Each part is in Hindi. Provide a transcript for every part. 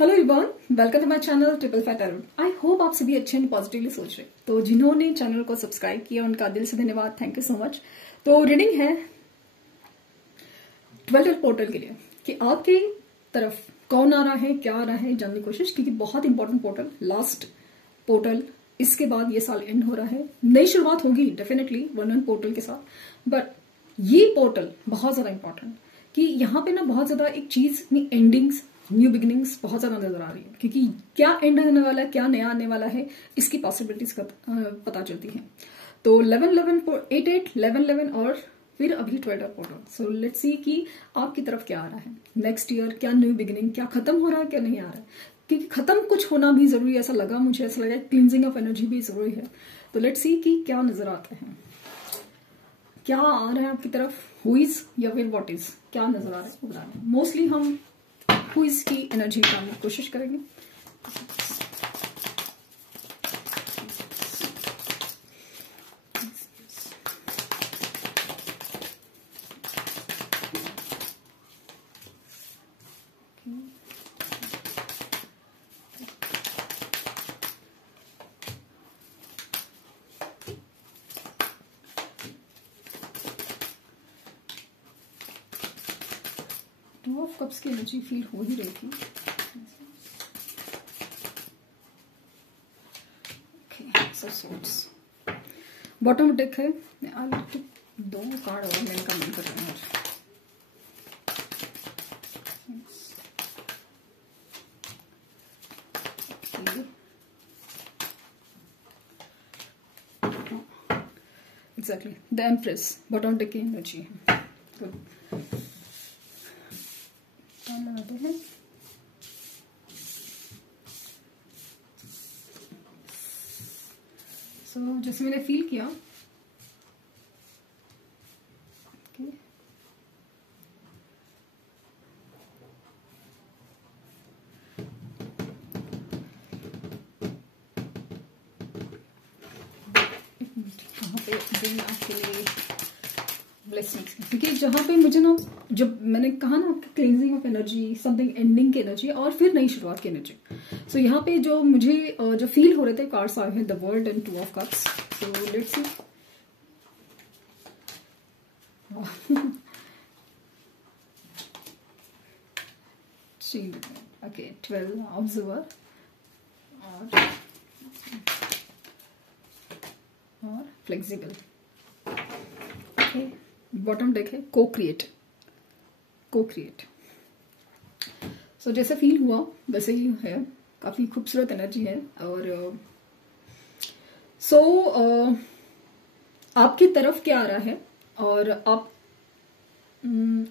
Hello everyone, welcome to my channel triple fat tarot. I hope आप सभी अच्छे एंड पॉजिटिवली सोच रहे। तो जिन्होंने चैनल को सब्सक्राइब किया उनका दिल से धन्यवाद, थैंक यू सो मच। तो रीडिंग है 12 पोर्टल के लिए कि आपकी तरफ कौन आ रहा है, क्या आ रहा है, जानने की कोशिश, क्योंकि बहुत इंपॉर्टेंट पोर्टल, लास्ट पोर्टल। इसके बाद ये साल एंड हो रहा है, नई शुरुआत होगी डेफिनेटली वन पोर्टल के साथ। बट ये पोर्टल बहुत ज्यादा इंपॉर्टेंट कि यहाँ पे ना बहुत ज्यादा एक चीज एंडिंग्स, न्यू बिगिनिंग्स बहुत ज्यादा नजर आ रही है, क्योंकि क्या एंड आने वाला है, क्या नया आने वाला है, इसकी पॉसिबिलिटीज पता चलती है। तो 11-11 8-8 11-11 और फिर अभी 12 पोर्टल। सो लेट्स सी कि आपकी तरफ क्या आ रहा है नेक्स्ट ईयर, क्या न्यू बिगिनिंग, क्या खत्म हो रहा है, क्या नहीं आ रहा है, क्योंकि खत्म कुछ होना भी जरूरी है, ऐसा लगा मुझे, ऐसा लगा क्लींजिंग ऑफ एनर्जी भी जरूरी है। तो लेट्स सी कि क्या नजर आता है, क्या आ रहा है आपकी तरफ, हु इज या फिर व्हाट इज, क्या नजर आ रहा है वो बता रहे हैं। मोस्टली हम हु इज की एनर्जी निकालने की कोशिश करेंगे। टू ऑफ कप्स की एनर्जी फील हो ही रही थी। बॉटम डेक है, दो कार्ड और मैंने का मन कर रहा हूँ। Exactly the empress bottom deck की एनर्जी है। लगाते हैं जैसे मैंने फील किया आपके लिए ब्लेसिंग्स, क्योंकि जहां पे मुझे ना, जब मैंने कहा ना cleansing of energy, something ending की एनर्जी और फिर नई शुरुआत की एनर्जी। सो यहाँ पे जो मुझे जो फील हो रहे थे कार्ड्स आए हैं, the world and two of cups. So let's see. Okay, 12 observer और फ्लेक्सिबल। ओके, बॉटम डेक है को क्रिएट। सो जैसे फील हुआ वैसे ही है, काफी खूबसूरत एनर्जी है। और आपकी तरफ क्या आ रहा है और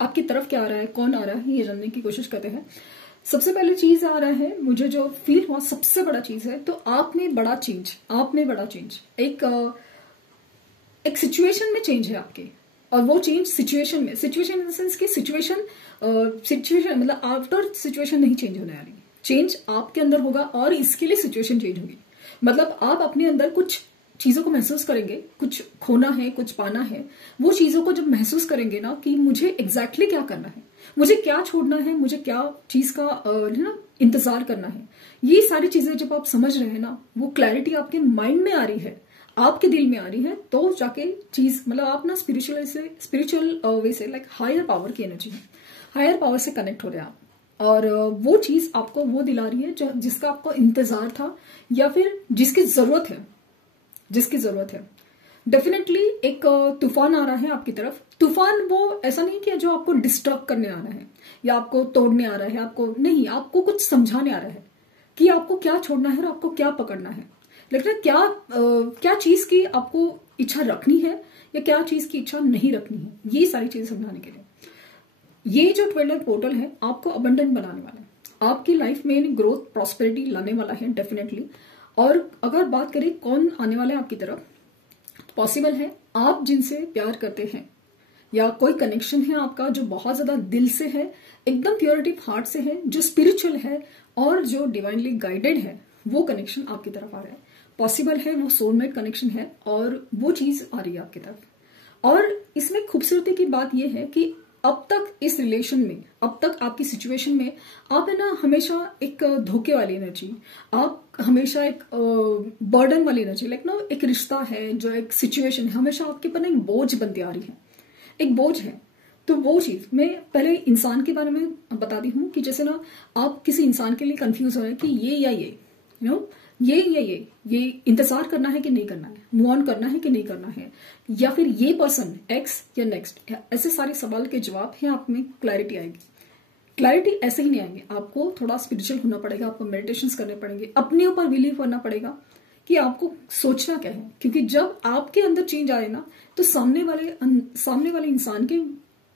आपकी तरफ क्या आ रहा है, कौन आ रहा है, ये जानने की कोशिश करते हैं। सबसे पहले चीज आ रहा है, मुझे जो फील हुआ सबसे बड़ा चीज है, तो आप में बड़ा चेंज, एक सिचुएशन में चेंज है आपके। और वो change situation in the sense की सिचुएशन मतलब आफ्टर सिचुएशन नहीं चेंज होने वाली, चेंज आपके अंदर होगा और इसके लिए सिचुएशन चेंज होगी। मतलब आप अपने अंदर कुछ चीजों को महसूस करेंगे, कुछ खोना है, कुछ पाना है। वो चीजों को जब महसूस करेंगे ना कि मुझे एग्जैक्टली क्या करना है, मुझे क्या छोड़ना है, मुझे क्या चीज का इंतजार करना है, ये सारी चीजें जब आप समझ रहे हैं ना, वो क्लैरिटी आपके माइंड में आ रही है, आपके दिल में आ रही है, तो जाके चीज मतलब आप ना स्पिरिचुअल वे से लाइक हायर पावर की एनर्जी है, हायर पावर से कनेक्ट हो रहे हैं आप। और वो चीज आपको वो दिला रही है जिसका आपको इंतजार था या फिर जिसकी जरूरत है। डेफिनेटली एक तूफान आ रहा है आपकी तरफ। तूफान वो ऐसा नहीं कि जो आपको डिस्टर्ब करने आ रहा है या आपको तोड़ने आ रहा है, आपको नहीं, आपको कुछ समझाने आ रहा है कि आपको क्या छोड़ना है और आपको क्या पकड़ना है। लेकिन क्या चीज की आपको इच्छा रखनी है या क्या चीज की इच्छा नहीं रखनी है, ये सारी चीजें समझाने के लिए ये जो 12 पोर्टल है आपको अबंडेंट बनाने वाला है, आपकी लाइफ में ग्रोथ प्रॉस्पेरिटी लाने वाला है डेफिनेटली। और अगर बात करें कौन आने वाला है आपकी तरफ, पॉसिबल है आप जिनसे प्यार करते हैं या कोई कनेक्शन है आपका जो बहुत ज्यादा दिल से है, एकदम प्योरिटी हार्ट से है, जो स्पिरिचुअल है और जो डिवाइनली गाइडेड है, वो कनेक्शन आपकी तरफ आ रहा है। पॉसिबल है वो सोलमेट कनेक्शन है और वो चीज आ रही है आपकी तरफ। और इसमें खूबसूरती की बात यह है कि अब तक इस रिलेशन में, अब तक आपकी सिचुएशन में आप है ना हमेशा एक धोखे वाली एनर्जी, आप हमेशा एक बर्डन वाली एनर्जी, लाइक ना एक रिश्ता है जो एक सिचुएशन है हमेशा आपके ऊपर एक बोझ बनती आ रही है, एक बोझ है। तो वो चीज मैं पहले इंसान के बारे में बता दी हूँ कि जैसे ना आप किसी इंसान के लिए कंफ्यूज हो रहे हैं कि ये या ये, यू नो, ये या ये इंतजार करना है कि नहीं करना है, मूव ऑन करना है कि नहीं करना है, या फिर ये पर्सन एक्स या नेक्स्ट, ऐसे सारे सवाल के जवाब हैं आप में क्लैरिटी आएगी। क्लैरिटी ऐसे ही नहीं आएंगे, आपको थोड़ा स्पिरिचुअल होना पड़ेगा, आपको मेडिटेशंस करने पड़ेंगे, अपने ऊपर बिलीव करना पड़ेगा कि आपको सोचना क्या है। क्योंकि जब आपके अंदर चेंज आए ना तो सामने वाले इंसान के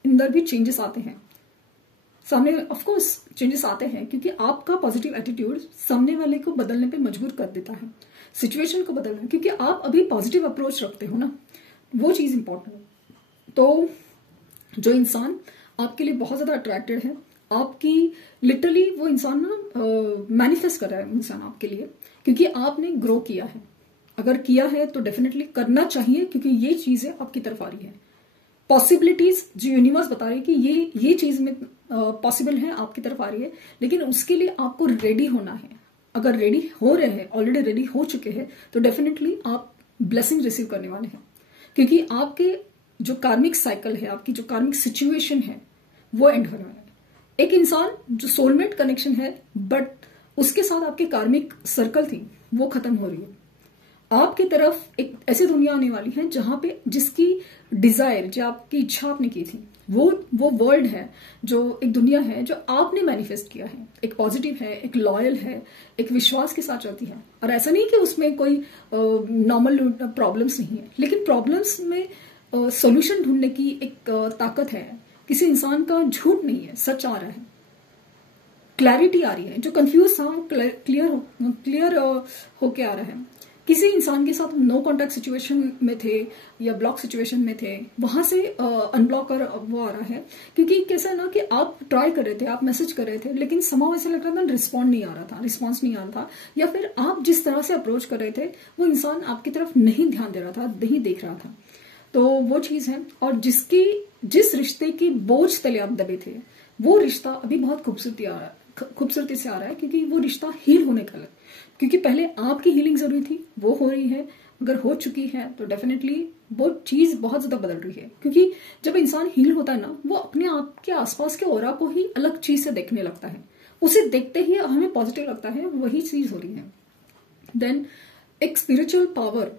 अंदर भी चेंजेस आते हैं, सामने ऑफ कोर्स चेंजेस आते हैं, क्योंकि आपका पॉजिटिव एटीट्यूड सामने वाले को बदलने पे मजबूर कर देता है, सिचुएशन को बदलना, क्योंकि आप अभी पॉजिटिव अप्रोच रखते हो ना, वो चीज इंपॉर्टेंट है। तो जो इंसान आपके लिए बहुत ज्यादा अट्रैक्टेड है, आपकी लिटरली वो इंसान ना मैनिफेस्ट कर रहा है इंसान आपके लिए, क्योंकि आपने ग्रो किया है। अगर किया है तो डेफिनेटली करना चाहिए, क्योंकि ये चीजें आपकी तरफ आ रही है, पॉसिबिलिटीज जो यूनिवर्स बता रही है कि ये चीज में पॉसिबल है, आपकी तरफ आ रही है। लेकिन उसके लिए आपको रेडी होना है। अगर रेडी हो रहे हैं, ऑलरेडी रेडी हो चुके हैं, तो डेफिनेटली आप ब्लेसिंग रिसीव करने वाले हैं, क्योंकि आपके जो कार्मिक साइकिल है, आपकी जो कार्मिक सिचुएशन है, वो एंड होने वाला है। एक इंसान जो सोलमेट कनेक्शन है, बट उसके साथ आपकी कार्मिक सर्कल थी, वो खत्म हो रही है। आपकी तरफ एक ऐसी दुनिया आने वाली है जहां पे जिसकी डिजायर, जो आपकी इच्छा आपने की थी, वो वर्ल्ड है, जो एक दुनिया है जो आपने मैनिफेस्ट किया है, एक पॉजिटिव है, एक लॉयल है, एक विश्वास के साथ चलती है। और ऐसा नहीं कि उसमें कोई नॉर्मल प्रॉब्लम्स नहीं है, लेकिन प्रॉब्लम्स में सॉल्यूशन ढूंढने की एक ताकत है। किसी इंसान का झूठ नहीं है, सच आ रहा है, क्लैरिटी आ रही है, जो कंफ्यूज था क्लियर होके आ रहा है। किसी इंसान के साथ नो कॉन्टैक्ट सिचुएशन में थे या ब्लॉक सिचुएशन में थे, वहां से अनब्लॉक कर वो आ रहा है, क्योंकि कैसा है ना कि आप ट्राई कर रहे थे, आप मैसेज कर रहे थे, लेकिन समाव ऐसा लग रहा था रिस्पॉन्ड नहीं आ रहा था, रिस्पॉन्स नहीं आ रहा था, या फिर आप जिस तरह से अप्रोच कर रहे थे वो इंसान आपकी तरफ नहीं ध्यान दे रहा था, नहीं देख रहा था। तो वो चीज है। और जिस रिश्ते की बोझ तले आप दबे थे, वो रिश्ता अभी बहुत खूबसूरती से आ रहा है, क्योंकि वो रिश्ता हील होने का है। क्योंकि पहले आपकी हीलिंग जरूरी थी, वो हो रही है। अगर हो चुकी है तो डेफिनेटली वो चीज बहुत ज्यादा बदल रही है, क्योंकि जब इंसान हील होता है ना, वो अपने आप के आसपास के ऑरा को ही अलग चीज से देखने लगता है, उसे देखते ही हमें पॉजिटिव लगता है, वही चीज हो रही है। देन एक स्पिरिचुअल पावर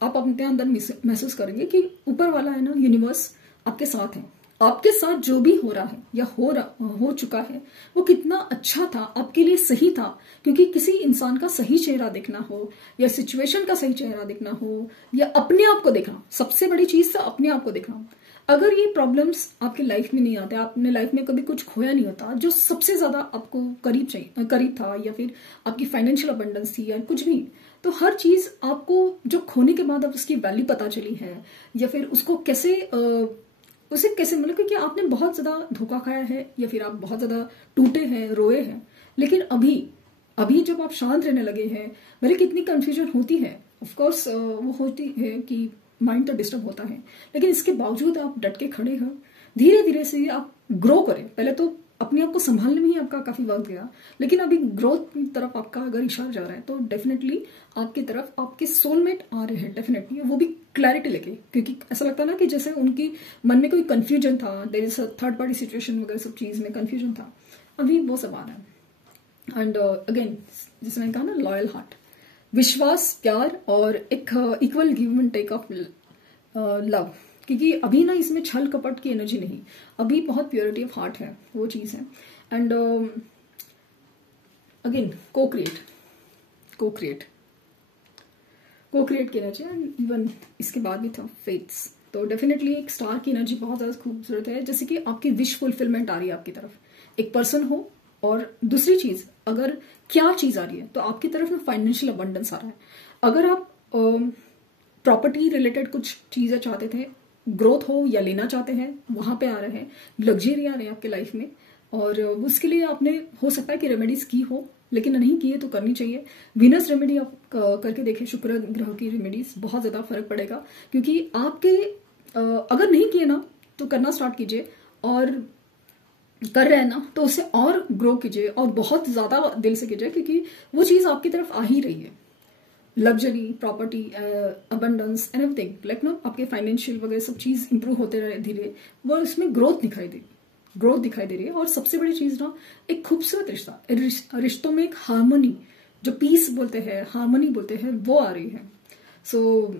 आप अपने अंदर महसूस करेंगे कि ऊपर वाला है ना, यूनिवर्स आपके साथ है। आपके साथ जो भी हो रहा है या हो चुका है, वो कितना अच्छा था, आपके लिए सही था। क्योंकि किसी इंसान का सही चेहरा देखना हो, या सिचुएशन का सही चेहरा देखना हो, या अपने आप को देखना, सबसे बड़ी चीज तो अपने आप को देखना। अगर ये प्रॉब्लम्स आपकी लाइफ में नहीं आते, आपने लाइफ में कभी कुछ खोया नहीं होता, जो सबसे ज्यादा आपको करीब था, या फिर आपकी फाइनेंशियल अबंडेंस थी, या कुछ भी, तो हर चीज आपको जो खोने के बाद अब उसकी वैल्यू पता चली है, या फिर उसको उसे कैसे मतलब, क्योंकि आपने बहुत ज्यादा धोखा खाया है, या फिर आप बहुत ज्यादा टूटे हैं, रोए हैं। लेकिन अभी जब आप शांत रहने लगे हैं, भले कितनी कंफ्यूजन होती है, ऑफ कोर्स वो होती है कि माइंड तो डिस्टर्ब होता है, लेकिन इसके बावजूद आप डट के खड़े हो, धीरे धीरे से आप ग्रो करें। पहले तो अपने आप को संभालने में ही आपका काफी वक्त गया, लेकिन अभी ग्रोथ की तरफ आपका अगर इशारा जा रहा है, तो डेफिनेटली आपकी तरफ आपके सोलमेट आ रहे हैं, डेफिनेटली, वो भी क्लैरिटी लेके। क्योंकि ऐसा लगता है ना कि जैसे उनकी मन में कोई कंफ्यूजन था, there is a third party situation वगैरह सब चीज में कंफ्यूजन था, अभी वो सब आ रहा है। एंड अगेन जैसे मैंने कहा ना, लॉयल हार्ट, विश्वास, प्यार, और एक equal give and take of love. क्योंकि अभी ना इसमें छल कपट की एनर्जी नहीं, अभी बहुत प्योरिटी ऑफ हार्ट है, वो चीज है। एंड अगेन को क्रिएट की एनर्जी, एंड इवन इसके बाद भी था फेथ्स। तो डेफिनेटली एक स्टार की एनर्जी बहुत ज्यादा खूबसूरत है, जैसे कि आपकी विश फुलफिलमेंट आ रही है आपकी तरफ, एक पर्सन हो, और दूसरी चीज, अगर क्या चीज आ रही है, तो आपकी तरफ में फाइनेंशियल अबंडेंस आ रहा है। अगर आप प्रॉपर्टी रिलेटेड कुछ चीजें चाहते थे, ग्रोथ हो या लेना चाहते हैं, वहां पे आ रहे हैं, लग्जरी आ रहे हैं आपके लाइफ में। और उसके लिए आपने हो सकता है कि रेमेडीज की हो, लेकिन नहीं की है तो करनी चाहिए। वीनस रेमेडी आप करके देखें, शुक्र ग्रह की रेमेडीज, बहुत ज्यादा फर्क पड़ेगा। क्योंकि आपके अगर नहीं किए ना, तो करना स्टार्ट कीजिए, और कर रहे हैं ना, तो उसे और ग्रो कीजिए और बहुत ज्यादा दिल से कीजिए, क्योंकि वो चीज आपकी तरफ आ ही रही है। Luxury, property, abundance, everything, like ना आपके फाइनेंशियल वगैरह सब चीज इंप्रूव होते रहे धीरे, वो इसमें ग्रोथ दिखाई दे रही है। और सबसे बड़ी चीज ना, एक खूबसूरत रिश्तों में एक हार्मनी, जो पीस बोलते हैं, हार्मनी बोलते हैं, वो आ रही है। सो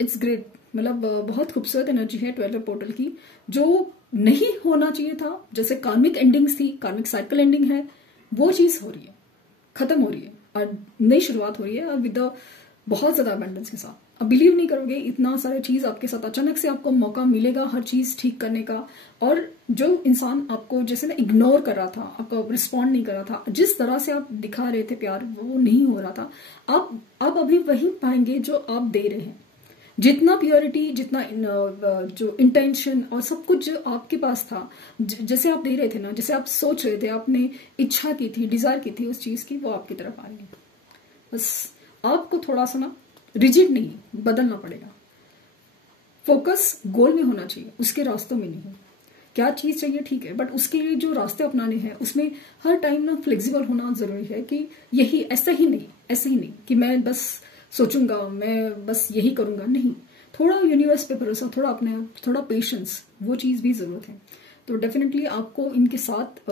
इट्स ग्रेट, मतलब बहुत खूबसूरत एनर्जी है 12 पोर्टल की, जो नहीं होना चाहिए था। जैसे कार्मिक एंडिंग्स थी, कार्मिक साइकिल एंडिंग है, वो चीज हो रही है, खत्म हो रही है और नई शुरुआत हो रही है, और विद बहुत ज्यादा अबंडेंस के साथ। अब बिलीव नहीं करोगे, इतना सारा चीज आपके साथ अचानक से आपको मौका मिलेगा हर चीज ठीक करने का। और जो इंसान आपको जैसे ना इग्नोर कर रहा था, आपको रिस्पॉन्ड नहीं कर रहा था, जिस तरह से आप दिखा रहे थे प्यार, वो नहीं हो रहा था, आप अभी वही पाएंगे जो आप दे रहे हैं। जितना प्योरिटी, जितना जो इंटेंशन और सब कुछ जो आपके पास था, जैसे आप दे रहे थे ना, जैसे आप सोच रहे थे, आपने इच्छा की थी, डिजायर की थी उस चीज की, वो आपकी तरफ आ रही है। बस आपको थोड़ा सा ना रिजिड नहीं, बदलना पड़ेगा। फोकस गोल में होना चाहिए, उसके रास्तों में नहीं। क्या चीज चाहिए ठीक है, बट उसके लिए जो रास्ते अपनाने हैं उसमें हर टाइम ना फ्लेक्सिबल होना जरूरी है, कि यही ऐसे ही नहीं कि मैं बस सोचूंगा, मैं बस यही करूंगा, नहीं। थोड़ा यूनिवर्स पे भरोसा, थोड़ा अपने, थोड़ा पेशेंस, वो चीज भी जरूरत है। तो डेफिनेटली आपको इनके साथ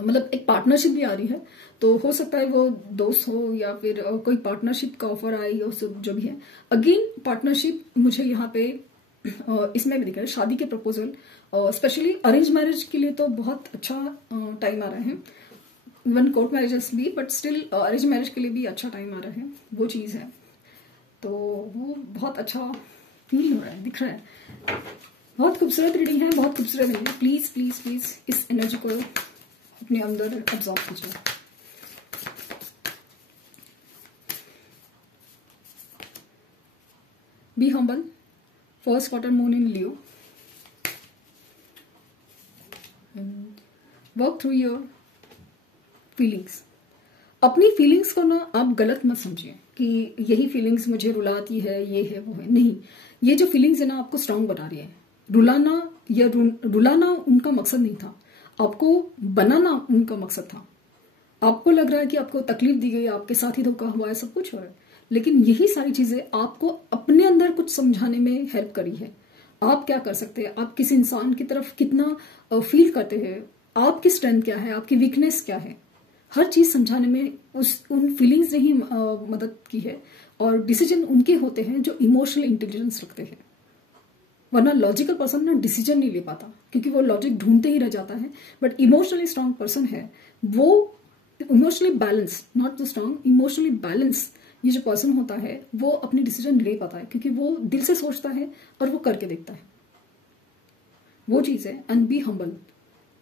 मतलब एक पार्टनरशिप भी आ रही है, तो हो सकता है वो दोस्त हो या फिर कोई पार्टनरशिप का ऑफर आई हो, सब जो भी है। अगेन पार्टनरशिप मुझे यहाँ पे इसमें भी दिखा है, शादी के प्रपोजल, स्पेशली अरेंज मैरिज के लिए तो बहुत अच्छा टाइम आ रहा है। इवन कोर्ट मैरिजेस भी, बट स्टिल अरेंज मैरिज के लिए भी अच्छा टाइम आ रहा है, वो चीज है। तो वो बहुत अच्छा फील हो रहा है, दिख रहा है। बहुत खूबसूरत रीडिंग है, बहुत खूबसूरत रीडिंग है। प्लीज प्लीज प्लीज इस एनर्जी को अपने अंदर एब्जॉर्ब कीजिए। Be humble, first quarter moon in Leo, work through your feelings. अपनी फीलिंग्स को ना आप गलत मत समझिए कि यही फीलिंग्स मुझे रुलाती है, ये है वो है, नहीं। ये जो फीलिंग्स है ना, आपको स्ट्रांग बना रही है। रुलाना उनका मकसद नहीं था, आपको बनाना उनका मकसद था। आपको लग रहा है कि आपको तकलीफ दी गई, आपके साथ ही धोखा हुआ है, सब कुछ हुआ है, लेकिन यही सारी चीजें आपको अपने अंदर कुछ समझाने में हेल्प करी है। आप क्या कर सकते हैं, आप किसी इंसान की तरफ कितना फील करते हैं, आपकी स्ट्रेंथ क्या है, आपकी वीकनेस क्या है, हर चीज समझाने में उन फीलिंग्स ने ही मदद की है। और डिसीजन उनके होते हैं जो इमोशनल इंटेलिजेंस रखते हैं, वरना लॉजिकल पर्सन ना डिसीजन नहीं ले पाता, क्योंकि वो लॉजिक ढूंढते ही रह जाता है। बट इमोशनली स्ट्रांग पर्सन है, वो emotionally balance, not too strong, emotionally balance ये जो पर्सन होता है, वो अपनी डिसीजन ले पाता है, क्योंकि वो दिल से सोचता है और वो करके देखता है, वो चीज है। एंड बी हम्बल,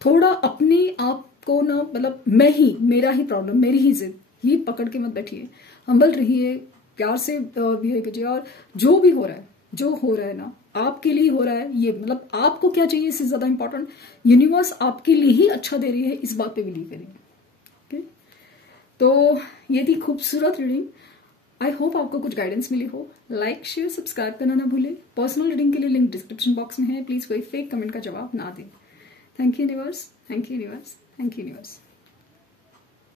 थोड़ा अपने आप को ना, मतलब मैं ही, मेरा ही प्रॉब्लम, मेरी ही जिद, ये पकड़ के मत बैठिए। हम्बल रहिए, प्यार से बिहेव कीजिए, और जो भी हो रहा है ना, आपके लिए हो रहा है ये, मतलब आपको क्या चाहिए इससे ज्यादा इंपॉर्टेंट, यूनिवर्स आपके लिए ही अच्छा दे रही है, इस बात पे बिलीव करिए। ओके, तो ये थी खूबसूरत रीडिंग। आई होप आपको कुछ गाइडेंस मिली हो। लाइक शेयर सब्सक्राइब करना ना भूले। पर्सनल रीडिंग के लिए लिंक डिस्क्रिप्शन बॉक्स में है, प्लीज कोई फेक कमेंट का जवाब ना दें। Thank you universe, thank you universe, thank you universe.